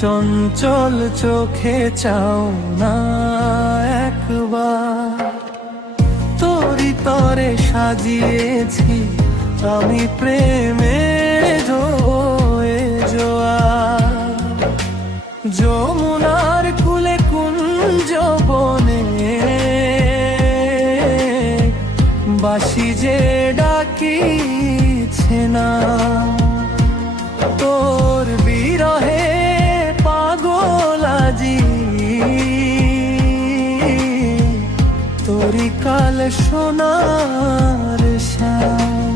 চঞ্চল চোখে চাও না একবার। তোরি তরে সাজিয়েছি আমি প্রেমে জোয়ে জোয়া যমুনার কুলে কুঞ্জ বনে। বাসি যে ডাকিছে না, তোর বিরহে পাগলাজি তোরি কাল সোনার শ্যাম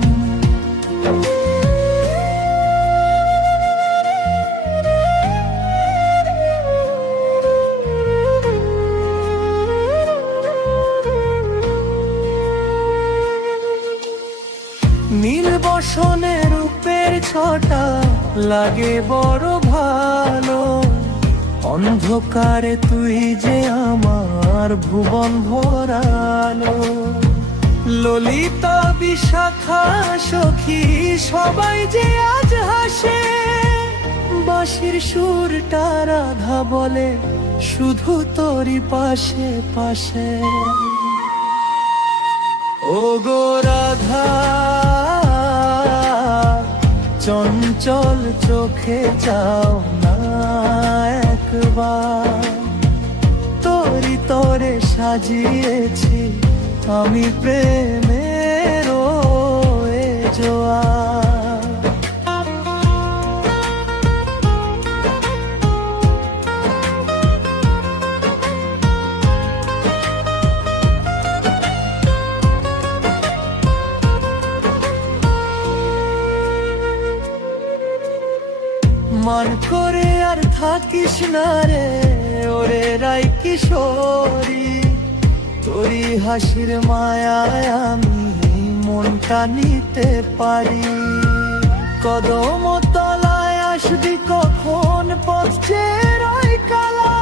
নীল বসনে রূপের ছটা লাগে বড় ভালো। অন্ধকারে তুই যে আমার ভুবন ভরালো। ললিতা বিশাখা সখী সবাই যে আজ হাসে। বাঁশির সুরটা রাধা বলে, শুধু তোরই পাশে পাশে। ও গো রাধা চঞ্চল চোখে যাও না একবার। তোরি তোরে সাজিয়েছি আমি প্রেমের জোয়া মান করে আর থাকিস না রে, ওরে রাই কিশোরী। তোরি হাসির মায়ায় আমি মনটা নিতে পারি। কদম তলায় আসবি কখন, পথে রয় কালা।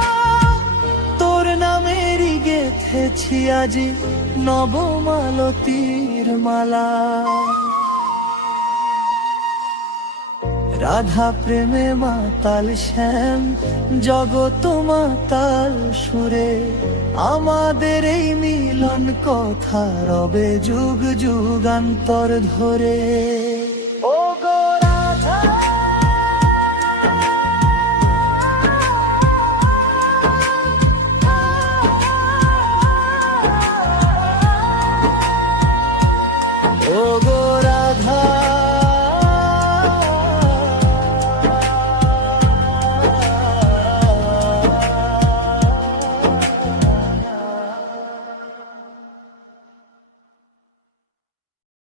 তোর নামেরই গেথেছি আজি নবমালতীর মালা। রাধা প্রেমে মাতাল শ্যাম, জগত মাতাল সুরে। আমাদের এই মিলন কথা রবে যুগ যুগান্তর ধরে।